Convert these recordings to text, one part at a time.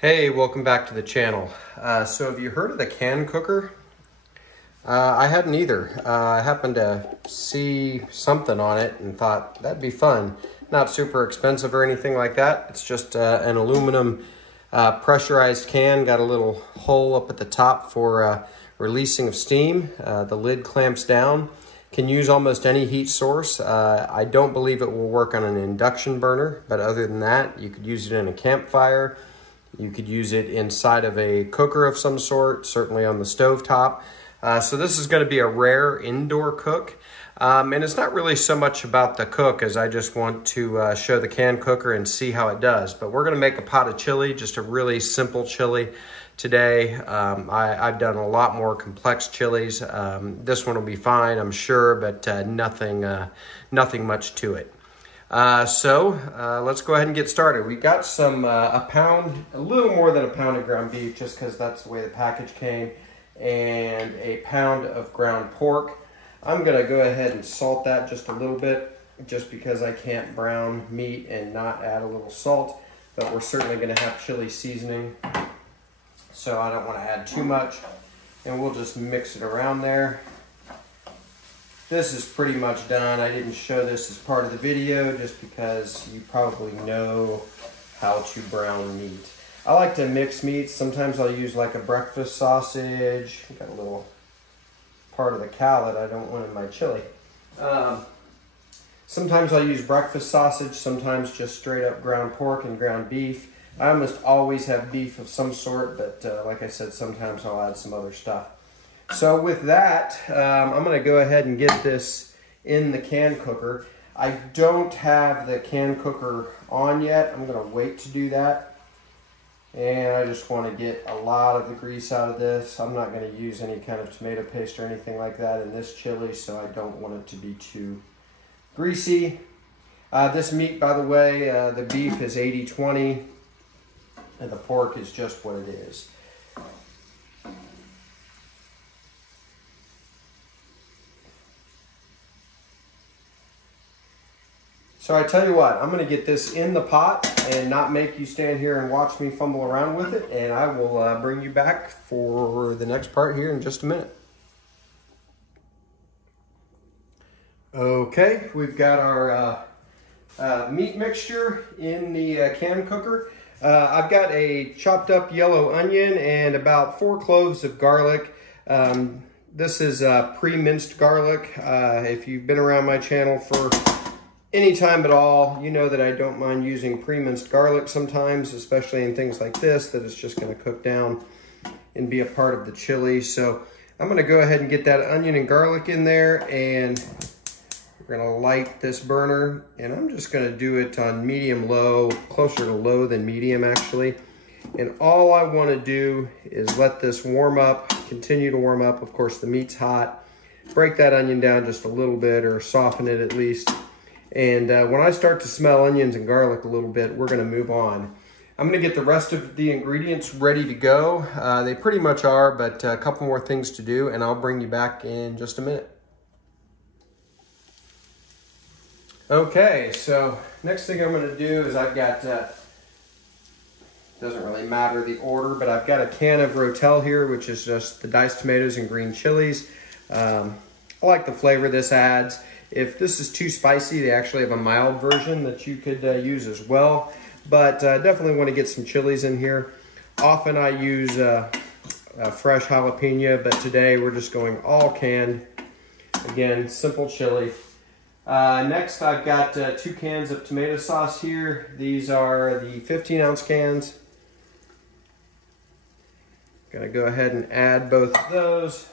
Hey, welcome back to the channel. So have you heard of the CanCooker? I hadn't either. I happened to see something on it and thought that'd be fun. Not super expensive or anything like that. It's just an aluminum pressurized can. Got a little hole up at the top for releasing of steam. The lid clamps down. Can use almost any heat source. I don't believe it will work on an induction burner, but other than that, you could use it in a campfire. You could use it inside of a cooker of some sort, certainly on the stovetop. So this is going to be a rare indoor cook. And it's not really so much about the cook as I just want to show the CanCooker and see how it does. But we're going to make a pot of chili, just a really simple chili today. I've done a lot more complex chilies. This one will be fine, I'm sure, but nothing much to it. So let's go ahead and get started. We got some, a little more than a pound of ground beef, just because that's the way the package came, and a pound of ground pork. I'm gonna go ahead and salt that just a little bit, just because I can't brown meat and not add a little salt, but we're certainly gonna have chili seasoning, so I don't wanna add too much, and we'll just mix it around there. This is pretty much done. I didn't show this as part of the video just because you probably know how to brown meat. I like to mix meats. Sometimes I'll use like a breakfast sausage. Got a little part of the cow that I don't want in my chili. Sometimes I'll use breakfast sausage, sometimes just straight up ground pork and ground beef. I almost always have beef of some sort, but like I said, sometimes I'll add some other stuff. So with that, I'm going to go ahead and get this in the CanCooker. I don't have the CanCooker on yet. I'm going to wait to do that. And I just want to get a lot of the grease out of this. I'm not going to use any kind of tomato paste or anything like that in this chili, so I don't want it to be too greasy. This meat, by the way, the beef is 80-20, and the pork is just what it is. So I tell you what, I'm going to get this in the pot and not make you stand here and watch me fumble around with it, and I will bring you back for the next part here in just a minute. Okay, we've got our meat mixture in the CanCooker. I've got a chopped up yellow onion and about 4 cloves of garlic. This is pre-minced garlic. If you've been around my channel for any time at all, you know that I don't mind using pre-minced garlic sometimes, especially in things like this, that it's just going to cook down and be a part of the chili. So I'm going to go ahead and get that onion and garlic in there, and we're going to light this burner, and I'm just going to do it on medium-low, closer to low than medium actually. And all I want to do is let this warm up, continue to warm up. Of course, the meat's hot. Break that onion down just a little bit, or soften it at least. And when I start to smell onions and garlic a little bit, we're going to move on. I'm going to get the rest of the ingredients ready to go. They pretty much are, but a couple more things to do, and I'll bring you back in just a minute. Okay, so next thing I'm going to do is I've got, doesn't really matter the order, but I've got a can of Rotel here, which is just the diced tomatoes and green chilies. I like the flavor this adds. If this is too spicy, they actually have a mild version that you could use as well. But definitely want to get some chilies in here. Often I use a fresh jalapeno, but today we're just going all canned. Again, simple chili. Next, I've got 2 cans of tomato sauce here. These are the 15-ounce cans. Gonna go ahead and add both of those.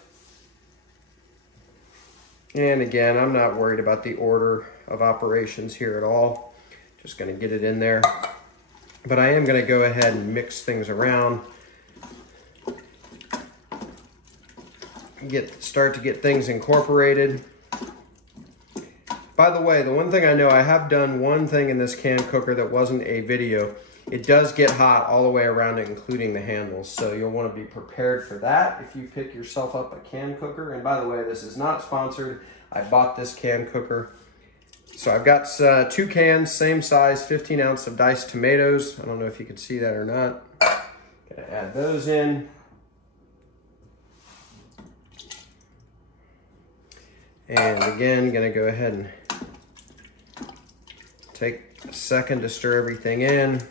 And again, I'm not worried about the order of operations here at all. Just going to get it in there. But I am going to go ahead and mix things around. Start to get things incorporated. By the way, the one thing I know, I have done one thing in this CanCooker that wasn't a video. It does get hot all the way around it, including the handles. So you'll want to be prepared for that if you pick yourself up a CanCooker. And by the way, this is not sponsored. I bought this CanCooker. So I've got 2 cans, same size, 15 ounce of diced tomatoes. I don't know if you can see that or not. Gonna add those in. And again, gonna go ahead and take a second to stir everything in.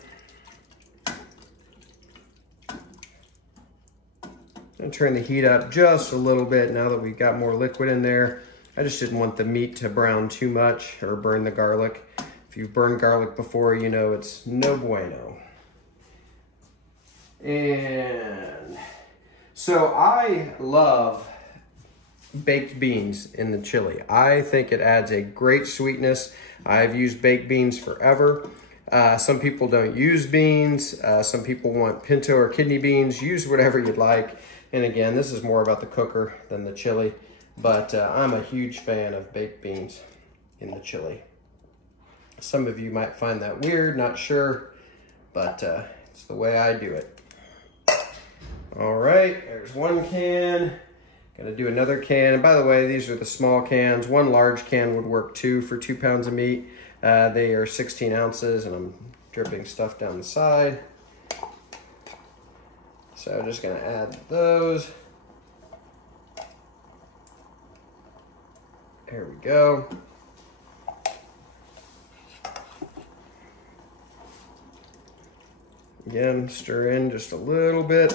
And turn the heat up just a little bit now that we've got more liquid in there. I just didn't want the meat to brown too much or burn the garlic. If you've burned garlic before, you know it's no bueno. And so I love baked beans in the chili. I think it adds a great sweetness. I've used baked beans forever. Some people don't use beans. Some people want pinto or kidney beans. Use whatever you'd like. And again, this is more about the cooker than the chili, but I'm a huge fan of baked beans in the chili. Some of you might find that weird, not sure, but it's the way I do it. All right, there's one can. Gonna do another can. And by the way, these are the small cans. One large can would work too for 2 pounds of meat. They are 16 ounces, and I'm dripping stuff down the side. So I'm just gonna add those. There we go. Again, stir in just a little bit.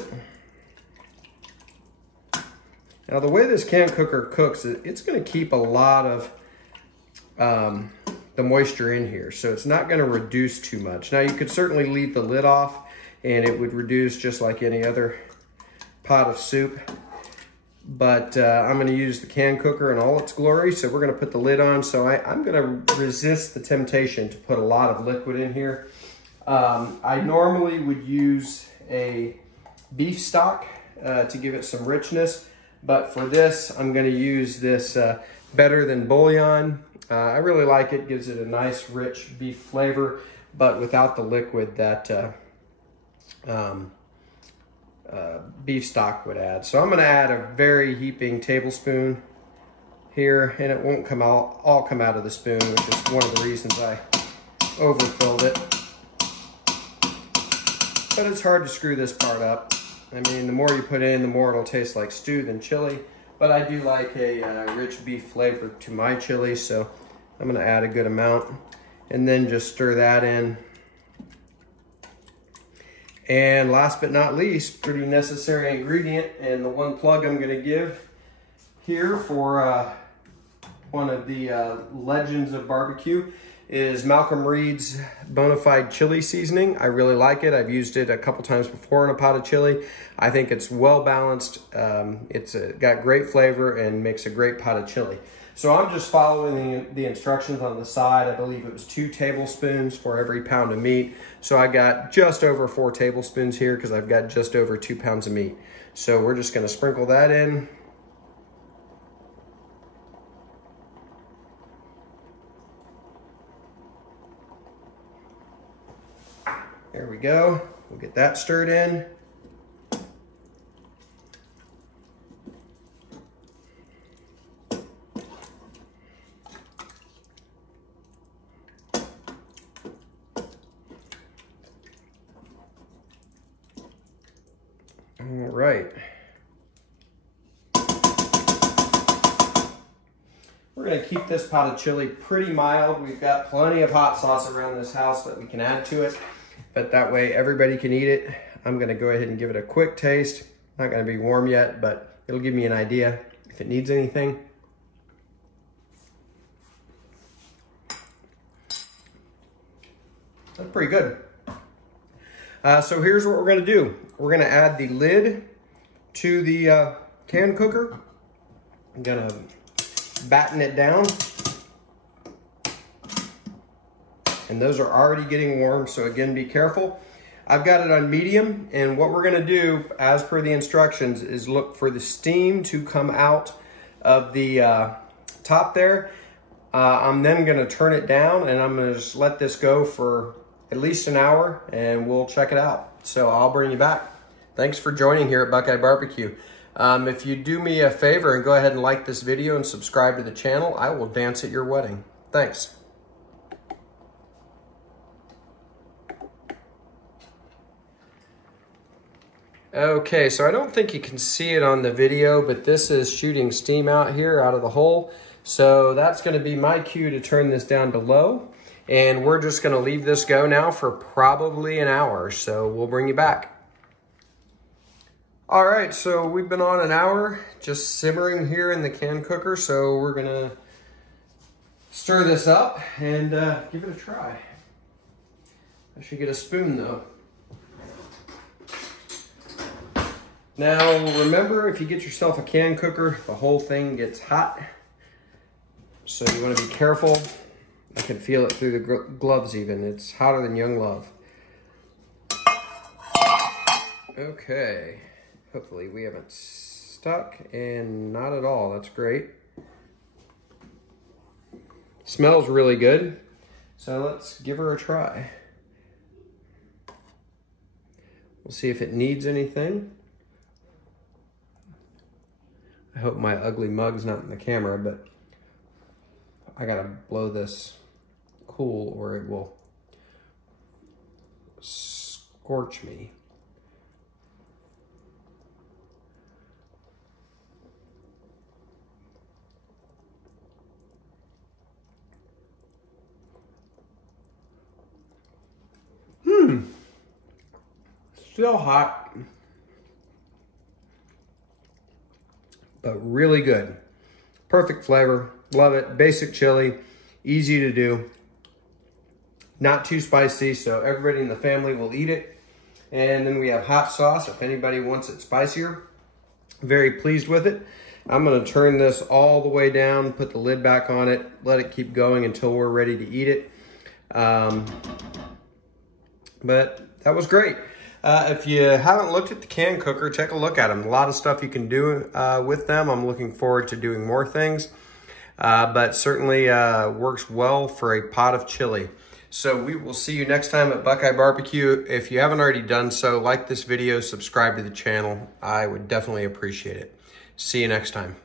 Now the way this CanCooker cooks, it's gonna keep a lot of the moisture in here, so it's not gonna reduce too much. Now you could certainly leave the lid off and it would reduce just like any other pot of soup. But I'm gonna use the CanCooker in all its glory, so we're gonna put the lid on. So I'm gonna resist the temptation to put a lot of liquid in here. I normally would use a beef stock to give it some richness, but for this, I'm gonna use this Better Than Bouillon. I really like it, gives it a nice rich beef flavor, but without the liquid that beef stock would add. So I'm gonna add a very heaping tablespoon here, and it won't all come out of the spoon, which is one of the reasons I overfilled it. But it's hard to screw this part up. I mean, the more you put in, the more it'll taste like stew than chili. But I do like a rich beef flavor to my chili, so I'm gonna add a good amount and then just stir that in. And last but not least, pretty necessary ingredient, and the one plug I'm gonna give here for one of the legends of barbecue is Malcolm Reed's Bonafide chili seasoning. I really like it. I've used it a couple times before in a pot of chili. I think it's well balanced. It's got great flavor and makes a great pot of chili. So I'm just following the instructions on the side. I believe it was 2 tablespoons for every pound of meat. So I got just over 4 tablespoons here because I've got just over 2 pounds of meat. So we're just gonna sprinkle that in. There we go. We'll get that stirred in. All right. We're going to keep this pot of chili pretty mild. We've got plenty of hot sauce around this house that we can add to it, but that way everybody can eat it. I'm going to go ahead and give it a quick taste. Not going to be warm yet, but it'll give me an idea if it needs anything. That's pretty good. So here's what we're gonna do. We're gonna add the lid to the CanCooker. I'm gonna batten it down. And those are already getting warm, so again, be careful. I've got it on medium, and what we're gonna do, as per the instructions, is look for the steam to come out of the top there. I'm then gonna turn it down, and I'm gonna just let this go for at least an hour, and we'll check it out. So I'll bring you back. Thanks for joining here at BuQeye Barbecue. If you do me a favor and go ahead and like this video and subscribe to the channel, I will dance at your wedding. Thanks. Okay, so I don't think you can see it on the video, but this is shooting steam out here out of the hole. So that's gonna be my cue to turn this down to low. And we're just gonna leave this go now for probably an hour. So we'll bring you back. All right, so we've been on an hour just simmering here in the CanCooker. So we're gonna stir this up and give it a try. I should get a spoon though. Now, remember, if you get yourself a CanCooker, the whole thing gets hot. So you want to be careful. I can feel it through the gloves even. It's hotter than young love. Okay. Hopefully we haven't stuck, and not at all. That's great. Smells really good. So let's give her a try. We'll see if it needs anything. I hope my ugly mug's not in the camera, but I gotta blow this cool or it will scorch me. Still hot, but really good. Perfect flavor, love it. Basic chili, easy to do. Not too spicy, so everybody in the family will eat it. And then we have hot sauce if anybody wants it spicier. Very pleased with it. I'm gonna turn this all the way down, put the lid back on it, let it keep going until we're ready to eat it. But that was great. If you haven't looked at the CanCooker, take a look at them. A lot of stuff you can do with them. I'm looking forward to doing more things, but certainly works well for a pot of chili. So we will see you next time at BuQeye Barbecue. If you haven't already done so, like this video, subscribe to the channel. I would definitely appreciate it. See you next time.